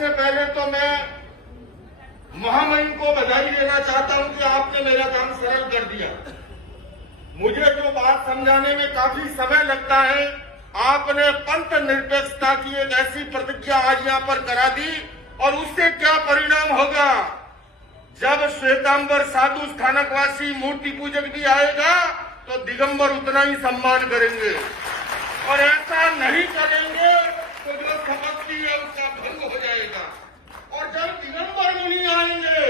सबसे पहले तो मैं महामहिम को बधाई देना चाहता हूं कि आपने मेरा काम सरल कर दिया। मुझे जो बात समझाने में काफी समय लगता है, आपने पंथ निरपेक्षता की एक ऐसी प्रतिज्ञा आज यहाँ पर करा दी, और उससे क्या परिणाम होगा। जब श्वेतांबर साधु स्थानकवासी मूर्ति पूजक भी आएगा तो दिगंबर उतना ही सम्मान करेंगे, और ऐसा नहीं करेंगे तो जो संपत्ति है उसका भंग हो जाएगा। और जब दिगंबर मुनि आएंगे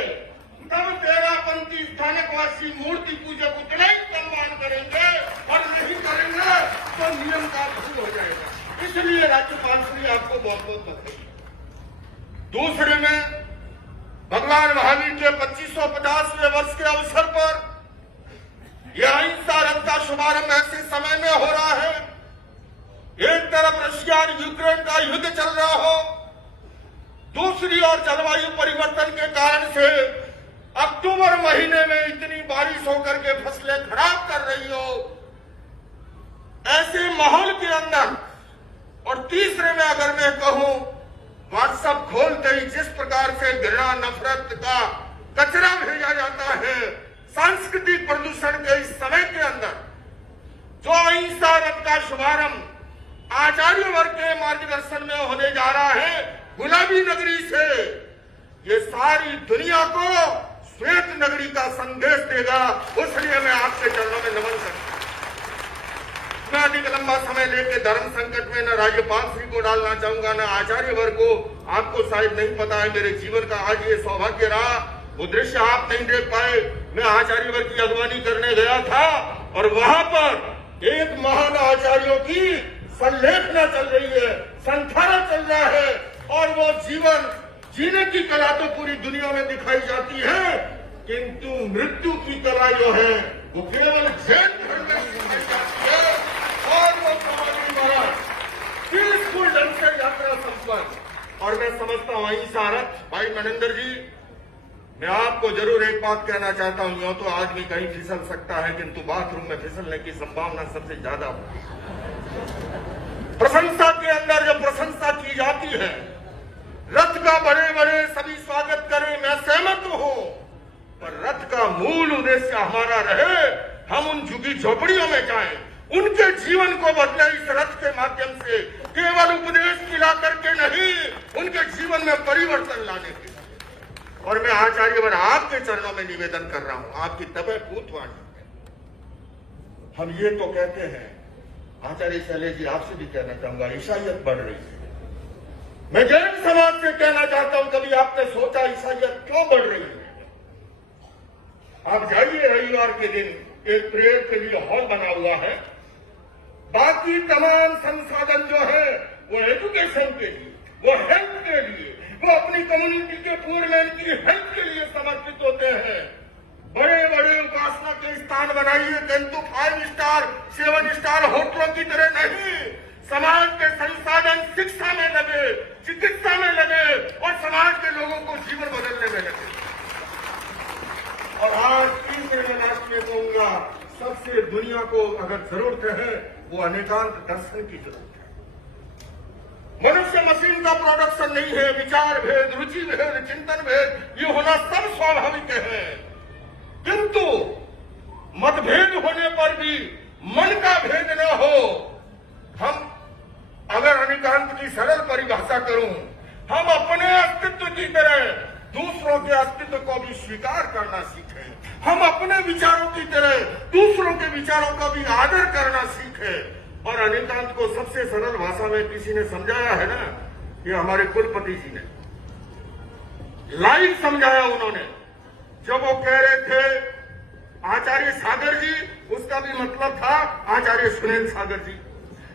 तब तेरापंथी स्थानकवासी मूर्ति पूजक उतना ही सम्मान करेंगे, और नहीं करेंगे तो नियम का भंग हो जाएगा। इसलिए राज्यपाल श्री आपको बहुत बहुत बधाई। दूसरे में भगवान महावीर के 2550वें वर्ष के अवसर पर यह अहिंसा रथ का शुभारंभ ऐसे समय में हो रहा है। एक तरफ रशिया और यूक्रेन का युद्ध चल रहा हो, दूसरी ओर जलवायु परिवर्तन के कारण से अक्टूबर महीने में इतनी बारिश होकर के फसलें खराब कर रही हो, ऐसे माहौल के अंदर, और तीसरे में अगर मैं कहूं, व्हाट्सएप खोलते ही जिस प्रकार से घृणा नफरत का कचरा भेजा जाता है, सांस्कृतिक प्रदूषण के इस समय के अंदर जो अहिंसा रथ का शुभारंभ आचार्य वर्ग के मार्गदर्शन में होने जा रहा है गुलाबी नगरी से, ये सारी दुनिया को श्वेत नगरी का संदेश देगा। इसलिए मैं आपके चरणों में नमन करता हूं। मैं अधिक लंबा समय लेकर धर्म संकट में न राज्यपाल श्री को डालना चाहूंगा, न आचार्य वर्ग को। आपको शायद नहीं पता है, मेरे जीवन का आज ये सौभाग्य रहा, वो दृश्य आप नहीं देख पाए। मैं आचार्य वर्ग की अगवानी करने गया था, और वहां पर एक महान आचार्यों की संलेखना चल रही है, संथारा चल रहा है, और वो जीवन जीने की कला तो पूरी दुनिया में दिखाई जाती है, किंतु मृत्यु की कला जो है वो केवल जैन धर्म में दिखाई जाती है। और वो समाधि महाराज पीसफुल ढंग से यात्रा संपन्न। और मैं समझता हूं अहिंसा रथ भाई मनिंदर जी, मैं आपको जरूर एक बात कहना चाहता हूं, यूं तो आदमी कहीं फिसल सकता है, किंतु बाथरूम में फिसलने की संभावना सबसे ज्यादा होती है। प्रशंसा के अंदर जो प्रशंसा की जाती है, रथ का बड़े बड़े सभी स्वागत करें, मैं सहमत हूं, पर रथ का मूल उद्देश्य हमारा रहे, हम उन झुकी झोपड़ियों में जाएं, उनके जीवन को बदले इस रथ के माध्यम से, केवल उपदेश खिला करके नहीं, उनके जीवन में परिवर्तन लाने के। और मैं आचार्य वर्ग आपके चरणों में निवेदन कर रहा हूं, आपकी तबे पूतवाणी। हम ये तो कहते हैं, आचार्य शैलेश जी आपसे भी कहना चाहूंगा, ईसाइयत बढ़ रही है। मैं जैन समाज से कहना चाहता हूं, कभी आपने सोचा ईसाइयत क्यों बढ़ रही है? आप जाइए, रविवार के दिन एक प्रेयर के लिए हॉल बना हुआ है, बाकी तमाम संसाधन जो है वो एजुकेशन के लिए, वो हेल्थ के लिए, वो अपनी कम्युनिटी के पुअर मैन की हेल्थ के लिए समर्पित होते हैं। बड़े बड़े उपासना के स्थान बनाइए, किंतु 5 स्टार 7 स्टार होटलों की तरह नहीं। समाज के संसाधन शिक्षा में लगे, चिकित्सा में लगे, और समाज के लोगों को जीवन बदलने में लगे। और आज तीसरे में मैं कहूंगा, सबसे दुनिया को अगर जरूरत है वो अनेकांत दर्शन की जरूरत है। मनुष्य मशीन का प्रोडक्शन नहीं है। विचार भेद, रुचि भेद, चिंतन भेद ये होना सब स्वाभाविक है, किंतु मतभेद होने पर भी मन का भेद न हो। हम अगर अनेकांत की सरल परिभाषा करूं, हम अपने अस्तित्व की तरह दूसरों के अस्तित्व को भी स्वीकार करना सीखें। हम अपने विचारों की तरह दूसरों के विचारों का भी आदर करना सीखें। और अनेकांत को सबसे सरल भाषा में किसी ने समझाया है ना, ये हमारे कुलपति जी ने लाइव समझाया। उन्होंने जब वो कह रहे थे आचार्य सागर जी, उसका भी मतलब था आचार्य सुनील सागर जी।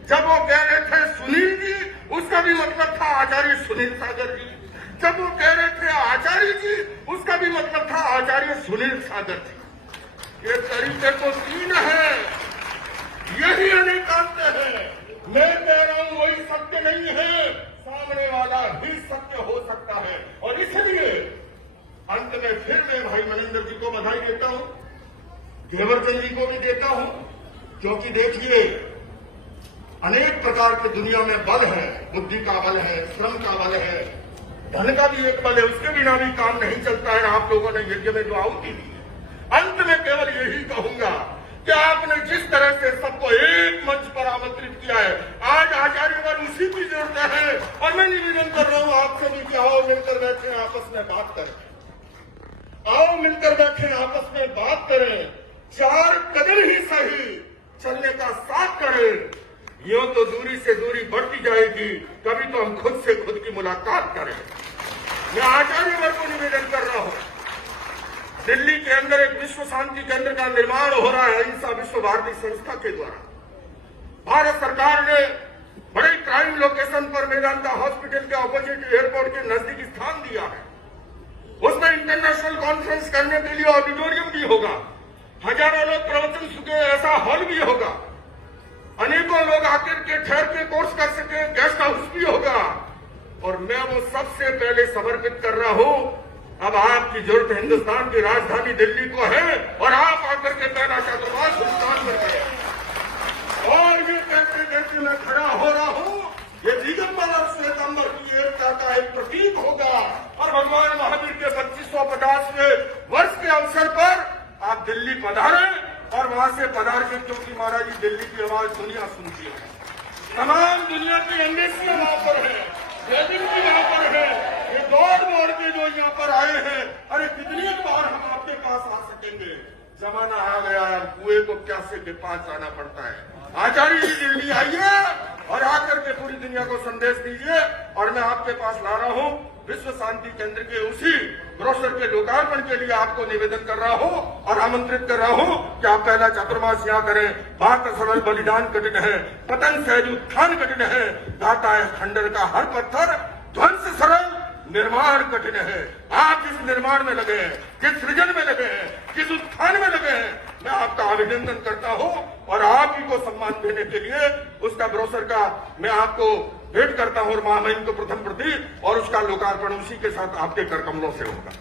जब वो कह रहे थे सुनील जी, उसका भी मतलब था आचार्य सुनील सागर जी। जब वो कह रहे थे आचार्य जी, उसका भी मतलब था आचार्य सुनील सागर जी। ये तरीके तो 3 है, यही अनेकांत है। मैं कह रहा हूं वही सत्य नहीं है, सामने वाला ही सत्य हो सकता है। और इसलिए अंत में फिर मैं भाई मनिंदर जी को बधाई देता हूं, देवरचंद जी को भी देता हूं, क्योंकि देखिए अनेक प्रकार के दुनिया में बल है, बुद्धि का बल है, श्रम का बल है, धन का भी एक बल है, उसके बिना भी काम नहीं चलता है। आप लोगों ने यज्ञ में जो आहुति दी है, अंत में केवल यही कहूंगा कि आपने जिस तरह से सबको एक मंच पर आमंत्रित किया है, आज आचार्यवर उसी की जरूरत है। और मैं निवेदन कर रहा हूं आपसे भी कि आओ मिलकर बैठे, आपस में बात करें, आओ मिलकर बैठे, आपस में बात करें, 4 कदम ही सही चलने का साथ करें। यूं तो दूरी से दूरी बढ़ती जाएगी, कभी तो हम खुद से खुद की मुलाकात करें। मैं आचार्यवर को निवेदन कर रहा हूं, दिल्ली के अंदर एक विश्व शांति केंद्र का निर्माण हो रहा है अहिंसा विश्व भारती संस्था के द्वारा। भारत सरकार ने बड़े क्राइम लोकेशन पर मेदांता हॉस्पिटल के ऑपोजिट एयरपोर्ट के नजदीक स्थान दिया है। उसमें इंटरनेशनल कॉन्फ्रेंस करने के लिए ऑडिटोरियम भी होगा, हजारों लोग प्रवचन सुने ऐसा हॉल भी होगा, अनेकों लोग आकर के ठहर के कोर्स कर सके, गेस्ट हाउस भी होगा। और मैं वो सबसे पहले समर्पित कर रहा हूं। अब आपकी जरूरत हिंदुस्तान की राजधानी दिल्ली को है और आप आकर के पहला चातुर्मास हिंदुस्तान में करें। और ये कहते कहते मैं खड़ा हो रहा हूं, ये दिगंबर और श्वेतांबर की एकता का एक प्रतीक होगा। और भगवान महावीर के 2550वें वर्ष के अवसर पर आप दिल्ली पधारें और वहां से पधार के, क्योंकि महाराज जी दिल्ली की आवाज दुनिया सुनती है, तमाम दुनिया की एम्बेसियां वहां पर है, भी यहाँ पर है, ये दौड़ के जो यहाँ पर आए हैं, अरे कितनी बार हम आपके पास आ सकेंगे। जमाना आ गया है, कुएं को प्यासे के पास जाना पड़ता है। आचार्य जी दिल्ली आइए और आकर के पूरी दुनिया को संदेश दीजिए। और मैं आपके पास ला रहा हूँ विश्व शांति केंद्र के उसी ब्रोशर के लोकार्पण के लिए आपको निवेदन कर रहा हूँ और आमंत्रित कर रहा हूँ कि आप पहला चातुर्मास यहाँ करें। बात सरल बलिदान कठिन है, पतन सहज उत्थान कठिन है, दाता है खंडर का हर पत्थर, ध्वंस सरल निर्माण कठिन है। आप किस निर्माण में लगे हैं, किस सृजन में लगे हैं, किस उत्थान में लगे हैं, मैं आपका अभिनंदन करता हूं। और आप ही को सम्मान देने के लिए उसका ब्रोशर का मैं आपको भेंट करता हूं और महामहिम को प्रथम प्रति और उसका लोकार्पण उसी के साथ आपके कर कमलों से होगा।